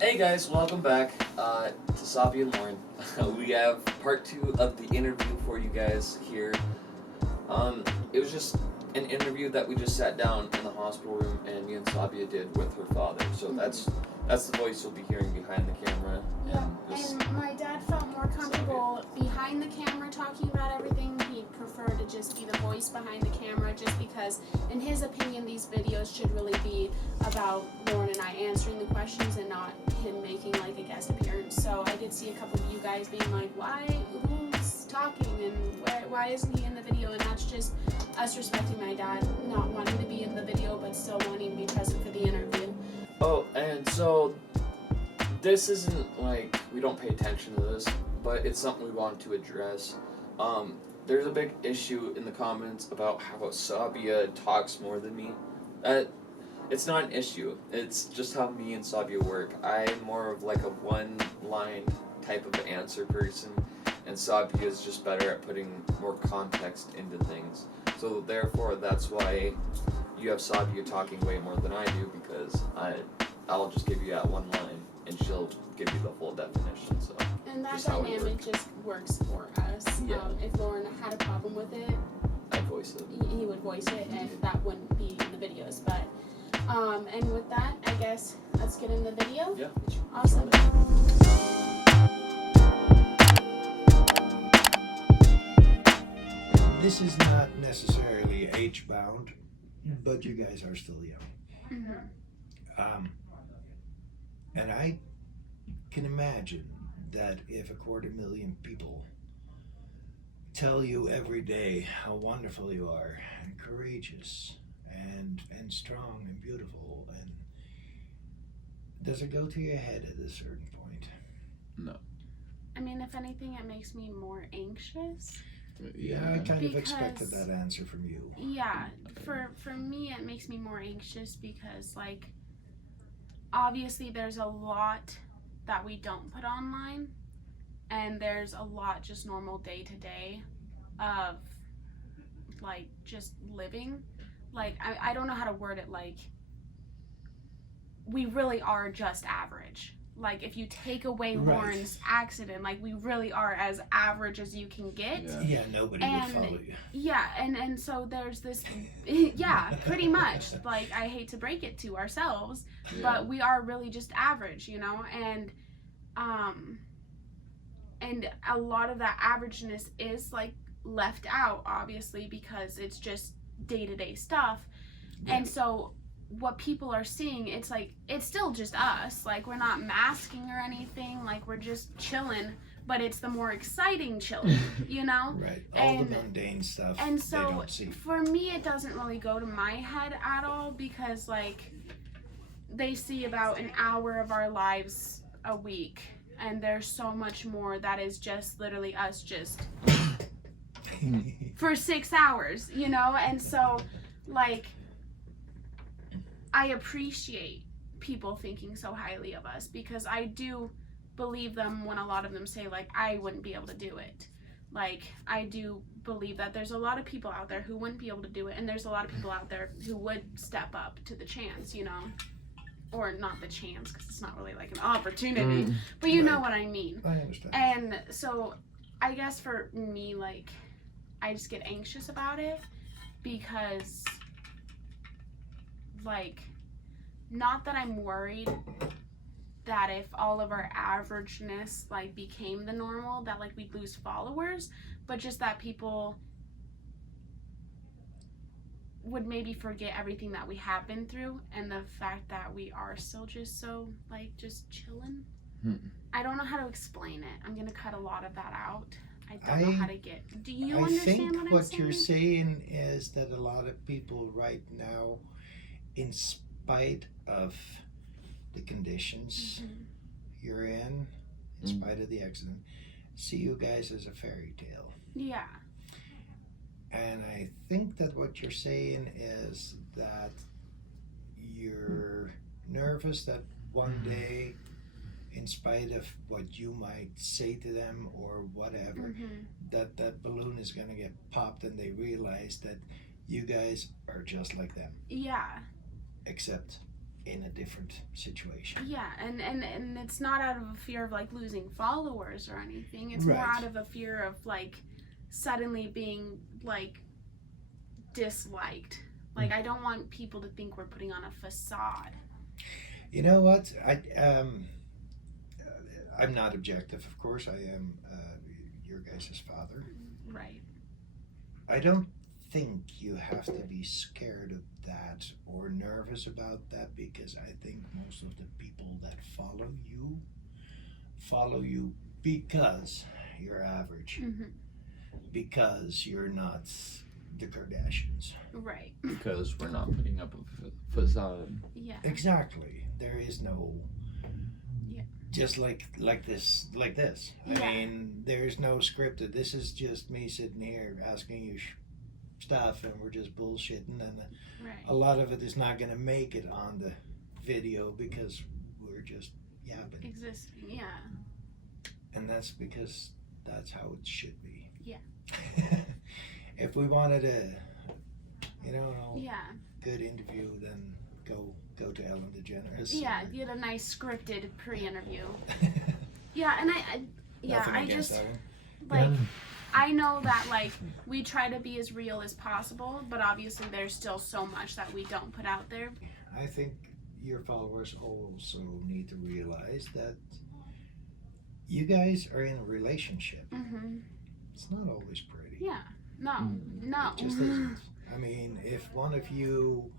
Hey guys, welcome back to Sabi and Lauren. We have part 2 of the interview for you guys here. It was just an interview that we just sat down in the hospital room and me and Sabia did with her father. So that's the voice you'll be hearing behind the camera. Yeah, and my dad felt more comfortable behind the camera talking about everything. He'd prefer to just be the voice behind the camera just because, in his opinion, these videos should really be about Lauren and I answering the questions and not him making like a guest appearance. So I did see a couple of you guys being like, who's talking and why isn't he in the video? And that's just us respecting my dad, not wanting to be in the video but still wanting to be present for the interview. Oh, and so this isn't like we don't pay attention to this, but it's something we want to address. There's a big issue in the comments about how Sabia talks more than me. It's not an issue. It's just how me and Sabia work. I'm more of like a one-line type of answer person, and Sabia is just better at putting more context into things. So therefore, that's why you have Sabia talking way more than I do, because I'll just give you that one line and she'll give you the full definition. So and that just how it dynamic just works for us. Yeah. If Lauren had a problem with it, I voice it. he would voice it, and that wouldn't be in the videos. But and with that, I guess let's get in the video. Yeah. Awesome. This is not necessarily age-bound, but you guys are still young. Mm-hmm. And I can imagine that if 250,000 people tell you every day how wonderful you are and courageous and strong and beautiful, and does it go to your head at a certain point? No. I mean, if anything, it makes me more anxious. Yeah, I kind of Because- expected that answer from you. Yeah, for me, it makes me more anxious because, like, obviously there's a lot that we don't put online, and there's a lot just normal day to day of, like, just living. Like, I don't know how to word it. Like, we really are just average. Like, if you take away Right. Lauren's accident, like, we really are as average as you can get. Yeah, nobody And- would follow you. Yeah, and so there's this, yeah, pretty much. Like, I hate to break it to ourselves, but we are really just average, you know, and a lot of that averageness is like left out, obviously, because it's just day-to-day stuff. Yeah. And so what people are seeing, it's like, it's still just us. Like, we're not masking or anything, like, we're just chilling, but it's the more exciting chilling, you know? Right, all And- the mundane stuff And they so don't see. for me, it doesn't really go to my head at all, because like they see about an hour of our lives a week, and there's so much more that is just literally us just for 6 hours, you know? And so like I appreciate people thinking so highly of us, because I do believe them when a lot of them say like I wouldn't be able to do it. Like, I do believe that there's a lot of people out there who wouldn't be able to do it, and there's a lot of people out there who would step up to the chance, you know? Or not the chance, because it's not really like an opportunity, but you know Right. what I mean. I understand. And so, I guess for me, like, I just get anxious about it, because, like, not that I'm worried that if all of our averageness like became the normal, that like we'd lose followers, but just that people would maybe forget everything that we have been through, and the fact that we are still just so like just chilling. I don't know how to explain it. I'm gonna cut a lot of that out. I don't know how to get. Do you I understand think what I'm what saying? you're saying is that a lot of people right now, in spite of the conditions Mhm. you're in spite of the accident, see you guys as a fairy tale. Yeah. And I think that what you're saying is that you're nervous that one day, in spite of what you might say to them or whatever, Mhm. that balloon is going to get popped and they realize that you guys are just like them, Yeah. except in a different situation. Yeah, and it's not out of a fear of like losing followers or anything. It's more Right. out of a fear of like suddenly being like disliked. Like I don't want people to think we're putting on a facade. You know what? I'm not objective, of course. I am your guys' father. Right. I don't think you have to be scared of that or nervous about that, because I think most of the people that follow you because you're average, Mm-hmm. because you're not the Kardashians. Right. Because we're not putting up a facade. Yeah. Exactly. There is no. Yeah. Just like this. I Yeah. mean, there's no scripted. This is just me sitting here asking you stuff, and we're just bullshitting, and Right. a lot of it is not going to make it on the video because we're just yapping, Existing. Yeah. and that's because that's how it should be. Yeah. If we wanted a, Yeah. good interview, then go to Ellen DeGeneres. Yeah. Get a nice scripted pre-interview. Yeah, and Nothing I against just that one. like I know that like we try to be as real as possible, but obviously there's still so much that we don't put out there. I think your followers also need to realize that you guys are in a relationship. Mm-hmm. It's not always pretty. Yeah. No. No. It just isn't. I mean, if one of you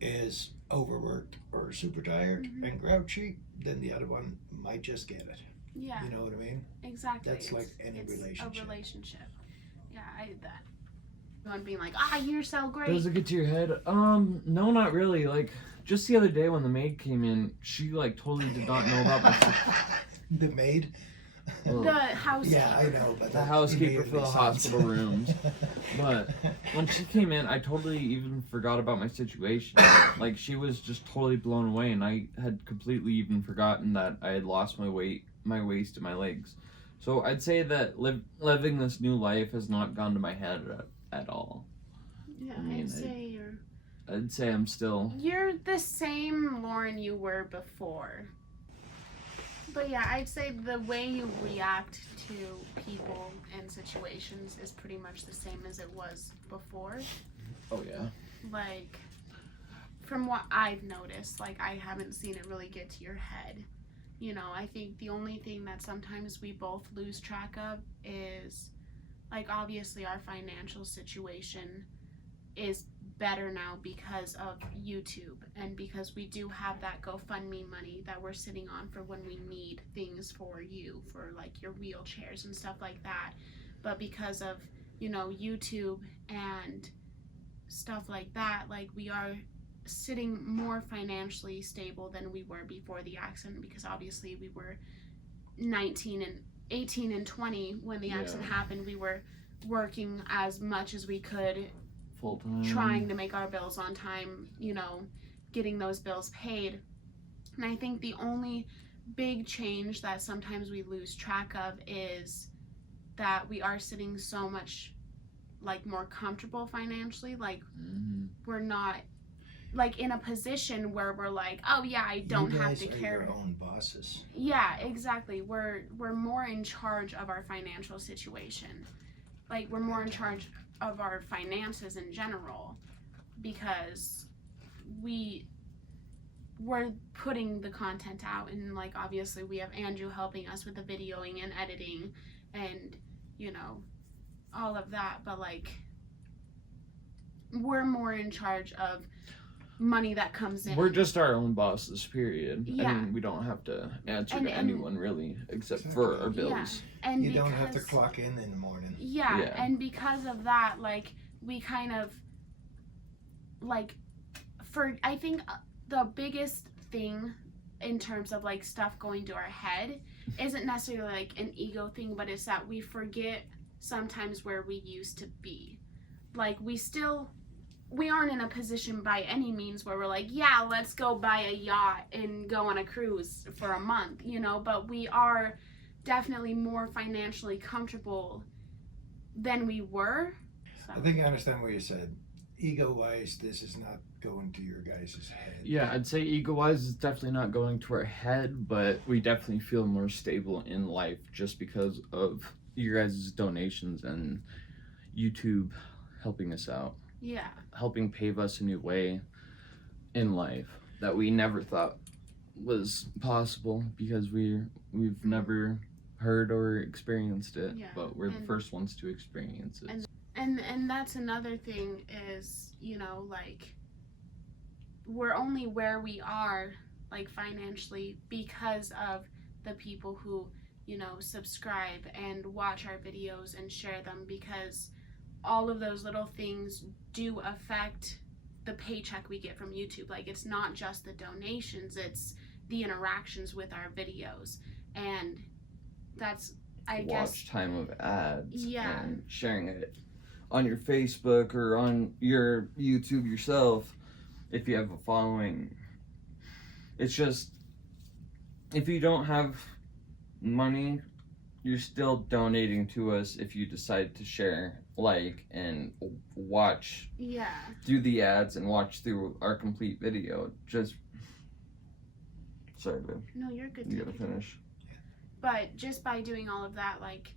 is overworked or super tired and grouchy, then the other one might just get it. Yeah. You know what I mean? Exactly. That's like any it's relationship. a relationship. Yeah, I did that. Everyone being like, you're so great. Does it get to your head? No, not really. Like, just the other day when the maid came in, she like totally did not know about my The maid? The housekeeper. Yeah, I know, but The housekeeper for the immediately hospital sounds- rooms. But when she came in, I totally even forgot about my situation. Like, she was just totally blown away, and I had completely even forgotten that I had lost my waist and my legs. So I'd say that living this new life has not gone to my head at all. Yeah, I mean, I'd say I'd say I'm still. you're the same Lauren you were before. But yeah, I'd say the way you react to people and situations is pretty much the same as it was before. Oh yeah. Like, from what I've noticed, like, I haven't seen it really get to your head. You know, I think the only thing that sometimes we both lose track of is, like, obviously our financial situation is better now because of YouTube and because we do have that GoFundMe money that we're sitting on for when we need things for you, for like your wheelchairs and stuff like that. But because of, YouTube and stuff like that, like, we are sitting more financially stable than we were before the accident, because obviously we were 18 and 20 when the accident happened. We were working as much as we could, Full time. trying to make our bills on time, getting those bills paid. And I think the only big change that sometimes we lose track of is that we are sitting so much like more comfortable financially. Like, we're not like in a position where we're like, oh yeah, I don't have to You guys are care. your own bosses. Yeah, exactly. We're more in charge of our financial situation. Like, we're more in charge of our finances in general, because we're putting the content out, and like, obviously we have Andrew helping us with the videoing and editing and all of that, but like, we're more in charge of money that comes in. We're just our own bosses, period. Yeah. I mean, we don't have to answer And- to and- anyone really, except for our bills. And You don't have to because- clock in the morning. Yeah, Yeah. and because of that, like, we kind of, like, I think the biggest thing in terms of, like, stuff going to our head isn't necessarily, like, an ego thing, but it's that we forget sometimes where we used to be. Like, we aren't in a position by any means where we're like, yeah, let's go buy a yacht and go on a cruise for a month, but we are definitely more financially comfortable than we were. So. I think I understand what you said. Ego-wise, this is not going to your guys' head? Yeah, I'd say ego-wise, it's definitely not going to our head, but we definitely feel more stable in life just because of your guys' donations and YouTube helping us out, Yeah. helping pave us a new way in life that we never thought was possible because we've never heard or experienced it, Yeah, but we're the and- first ones to experience it. And that's another thing is, you know, like, we're only where we are, like, financially because of the people who, you know, subscribe and watch our videos and share them, because all of those little things do affect the paycheck we get from YouTube. Like, it's not just the donations, it's the interactions with our videos. And that's, I guess, watch time of ads, Yeah. and sharing it on your Facebook or on your YouTube yourself if you have a following. It's just, if you don't have money, you're still donating to us if you decide to share, like, and watch yeah. through the ads and watch through our complete video. Just, sorry babe, No, you're good. you to gotta go. finish. But just by doing all of that, like,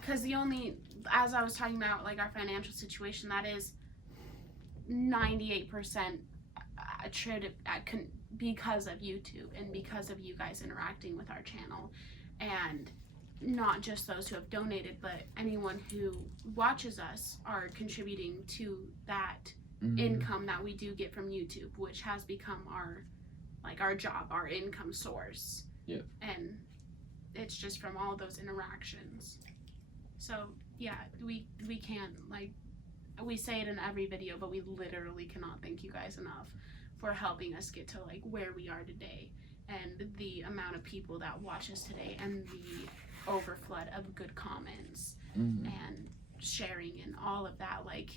because the only, as I was talking about, like, our financial situation, that is 98% attributed because of YouTube and because of you guys interacting with our channel. And not just those who have donated, but anyone who watches us are contributing to that income that we do get from YouTube, which has become our, like, our job, our income source. Yep. And it's just from all those interactions. So yeah, we can't, like, we say it in every video, but we literally cannot thank you guys enough for helping us get to, like, where we are today, and the amount of people that watch us today, and the overflood of good comments and sharing and all of that. Like,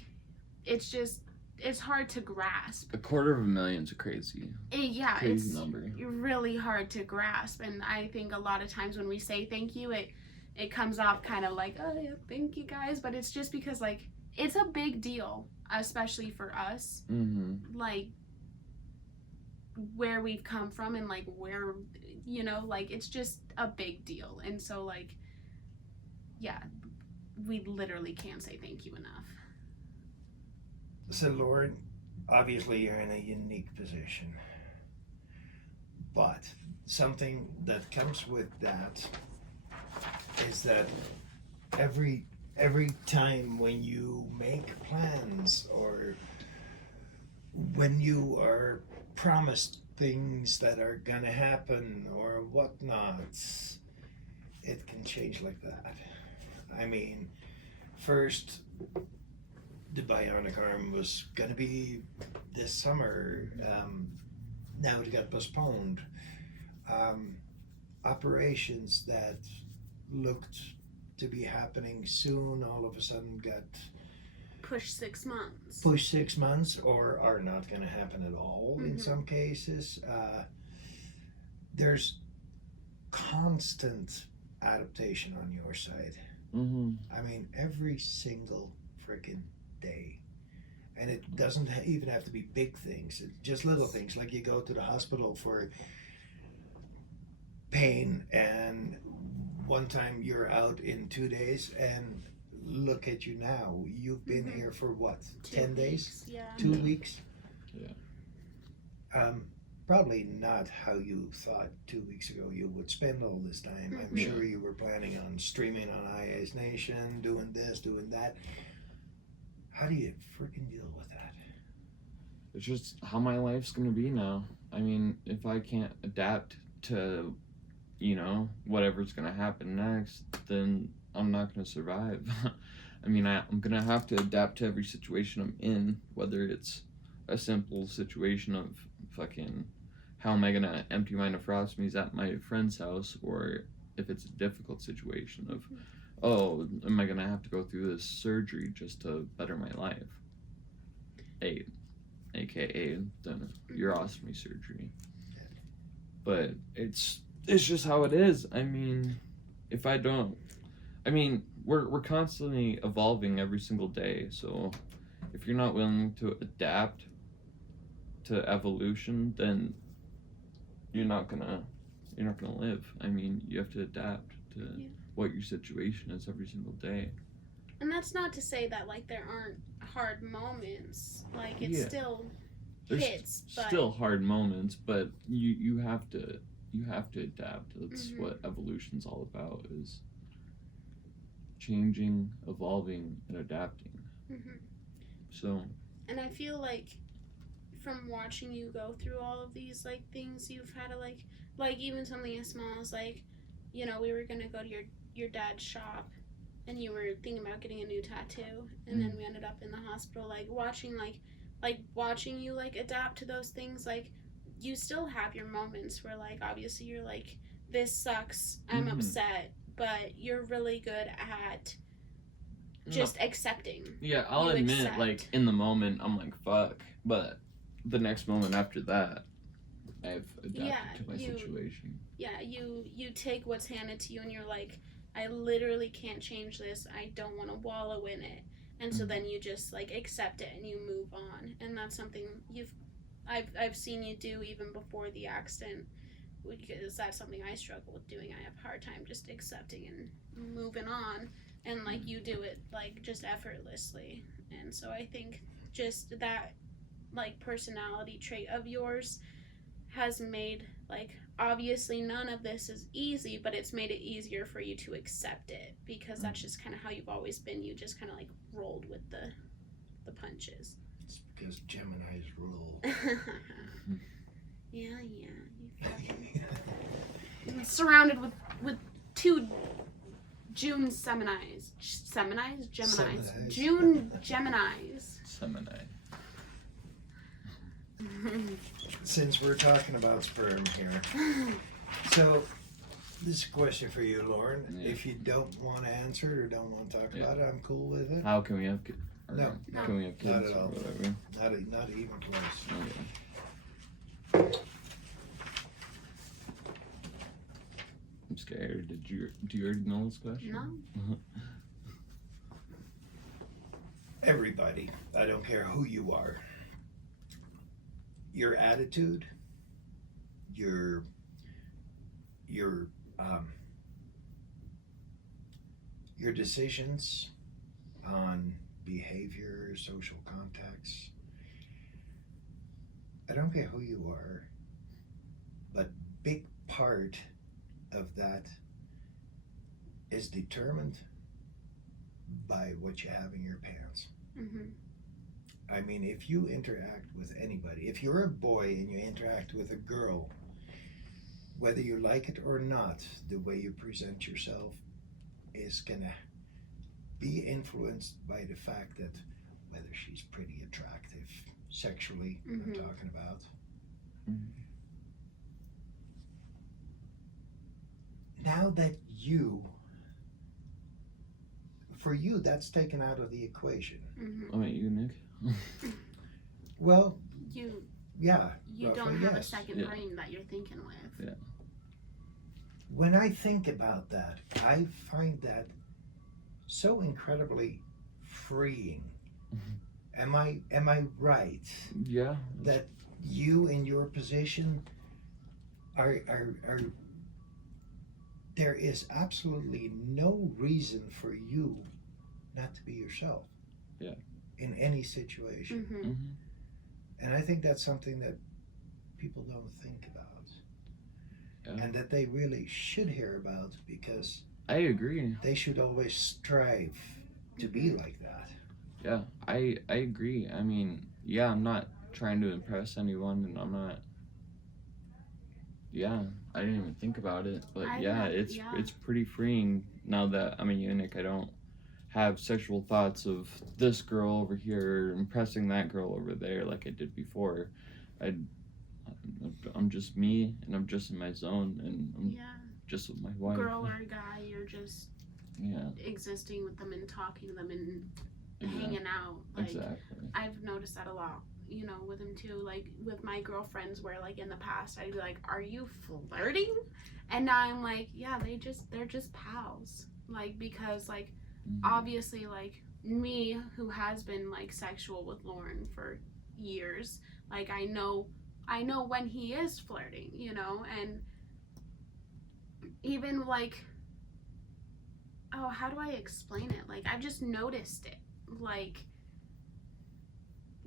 it's just, it's hard to grasp. 250,000's a crazy Crazy it's number. really hard to grasp. And I think a lot of times when we say thank you, it comes off kind of like, oh yeah, thank you guys, but it's just because, like, it's a big deal, especially for us, like, where we've come from and, like, where, you know, like, it's just a big deal. And so, like, yeah, we literally can't say thank you enough. So, Lauren, obviously you're in a unique position, but something that comes with that is that every time when you make plans or when you are promised things that are gonna happen or whatnot, it can change like that. I mean, first, the bionic arm was gonna be this summer. Now it got postponed. Operations that looked to be happening soon all of a sudden got Push 6 months. pushed 6 months or are not going to happen at all in some cases. There's constant adaptation on your side. I mean, every single freaking day. And it doesn't even have to be big things, it's just little things, like you go to the hospital for pain and one time you're out in 2 days, and look at you now. You've been here for what, 10 days? Yeah. 2 weeks? Yeah. Probably not how you thought 2 weeks ago you would spend all this time. I'm sure you were planning on streaming on IA's Nation, doing this, doing that. How do you freaking deal with that? It's just how my life's gonna be now. I mean, if I can't adapt to, you know, whatever's gonna happen next, then I'm not gonna survive. I mean, I'm gonna have to adapt to every situation I'm in, whether it's a simple situation of fucking, how am I gonna empty my nephrostomies at my friend's house, or if it's a difficult situation of, oh, am I gonna have to go through this surgery just to better my life? AKA the urostomy surgery. But it's just how it is. I mean, if I don't, I mean, we're constantly evolving every single day. So if you're not willing to adapt, to evolution, then you're not gonna live. I mean, you have to adapt to what your situation is every single day. And that's not to say that like there aren't hard moments. Like it still There's hits, but still hard moments, but you have to adapt. That's what evolution's all about, is changing, evolving, and adapting. So, and I feel like from watching you go through all of these like things, you've had to like even something as small as like, you know, we were gonna go to your dad's shop and you were thinking about getting a new tattoo, and then we ended up in the hospital. Like watching you like adapt to those things. Like you still have your moments where like obviously you're like, this sucks, I'm upset, but you're really good at just accepting. Yeah, I'll admit, like, in the moment, I'm like, fuck. But the next moment after that, I've adapted to my situation. Yeah, you take what's handed to you and you're like, I literally can't change this. I don't want to wallow in it. And so then you just, like, accept it and you move on. And that's something I've seen you do even before the accident, because that's something I struggle with doing. I have a hard time just accepting and moving on. And, like, you do it, like, just effortlessly. And so I think just that, like, personality trait of yours has made, like, obviously none of this is easy, but it's made it easier for you to accept it, because that's just kind of how you've always been. You just kind of, like, rolled with the punches. It's because Gemini's rule. Yeah. You surrounded with two June Geminis. June Geminis. Gemini. Since we're talking about sperm here, so this is a question for you, Lauren. Yeah. If you don't want to answer it or don't want to talk about it, I'm cool with it. How can we have kids? No, Can we have kids? not at all. Or whatever? Not even close. Okay. I'm scared. Do you already know this question? No. Everybody, I don't care who you are, your attitude, your decisions on behavior, social contacts, I don't care who you are, but big part of that is determined by what you have in your pants. I mean, if you interact with anybody, if you're a boy and you interact with a girl, whether you like it or not, the way you present yourself is gonna be influenced by the fact that whether she's pretty attractive sexually, I'm talking about. Now that for you, that's taken out of the equation. I mean, you, Nick. Well, You roughly, don't have a yes. second brain that you're thinking with. Yeah. When I think about that, I find that so incredibly freeing. Am I right? Yeah. That you in your position are there is absolutely no reason for you not to be yourself. Yeah. In any situation. And I think that's something that people don't think about. Yeah. And that they really should hear about, because I agree. they should always strive to be like that. Yeah, I agree. I mean, yeah, I'm not trying to impress anyone, and I'm not. Yeah, I didn't even think about it, but it's pretty freeing now that I'm a eunuch. I don't have sexual thoughts of this girl over here impressing that girl over there like I did before. I'm just me, and I'm just in my zone, and I'm just with my wife. Girl or guy, you're just existing with them and talking to them and hanging out. Like, exactly. I've noticed that a lot, you know, with him too. Like with my girlfriends, where like in the past I'd be like, "Are you flirting?" And now I'm like, "Yeah, they're just pals." Like, because like obviously like me, who has been like sexual with Lauren for years, Like, I know when he is flirting, you know, and even like, oh, how do I explain it? Like, I've just noticed it. Like,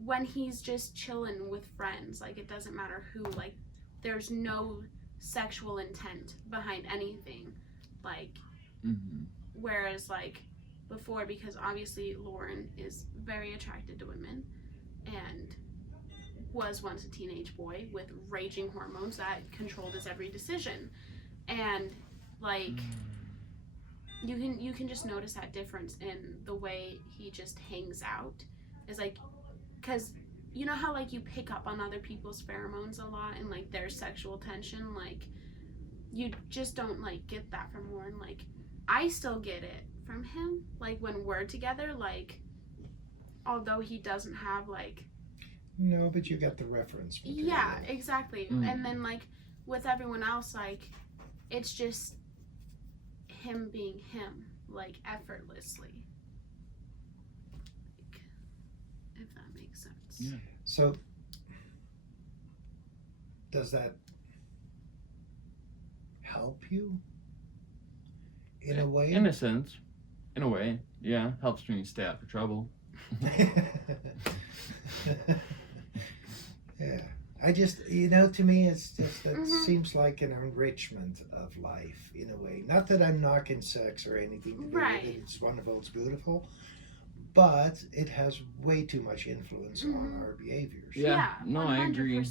when he's just chilling with friends, like, it doesn't matter who, like, there's no sexual intent behind anything. Like, whereas, like, before, because obviously Lauren is very attracted to women and was once a teenage boy with raging hormones that controlled his every decision. And, like, you can just notice that difference in the way he just hangs out. Is like, because you know how, like, you pick up on other people's pheromones a lot and, like, their sexual tension, like, you just don't, like, get that from Lauren. Like, I still get it from him, like, when we're together, like, although he doesn't have, like... No, but you got the reference material. Yeah, exactly. And then, like, with everyone else, like, it's just him being him, like, effortlessly. Like, if that makes sense. Yeah. So, does that help you in a way? In a sense. In a way, yeah. Helps me stay out of trouble. Yeah. I just, you know, to me, it's just, it seems like an enrichment of life in a way. Not that I'm knocking sex or anything to do with it. It's wonderful, it's beautiful. But it has way too much influence on our behaviors. Yeah, no, 100%. I agree.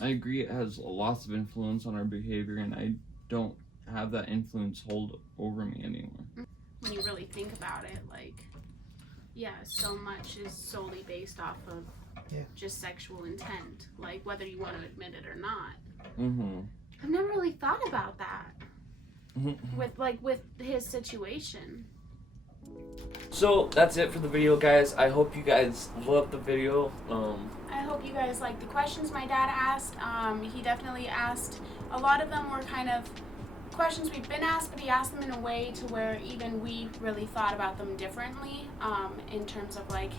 I agree it has lots of influence on our behavior, and I don't have that influence hold over me anymore. When you really think about it, like, yeah, so much is solely based off of just sexual intent, like, whether you want to admit it or not. I've never really thought about that with his situation. So that's it for the video, guys. I hope you guys loved the video. I hope you guys like the questions my dad asked. He definitely asked, a lot of them were kind of questions we've been asked, but he asked them in a way to where even we really thought about them differently, in terms of, like,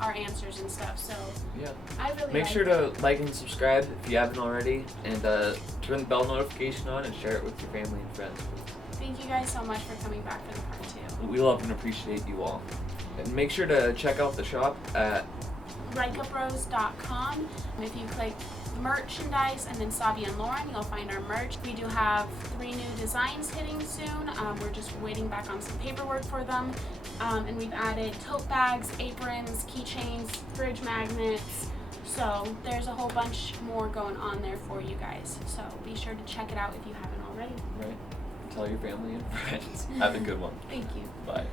our answers and stuff. So yeah, I really make sure to like and subscribe if you haven't already, and turn the bell notification on and share it with your family and friends. Thank you guys so much for coming back for the part 2. We love and appreciate you all. And make sure to check out the shop at RikeUpRose.com. If you click merchandise and then Sabi and Lauren, you'll find our merch. We do have 3 new designs hitting soon. We're just waiting back on some paperwork for them. And we've added tote bags, aprons, keychains, fridge magnets. So there's a whole bunch more going on there for you guys. So be sure to check it out if you haven't already. Right. Tell your family and friends. Have a good one. Thank you. Bye.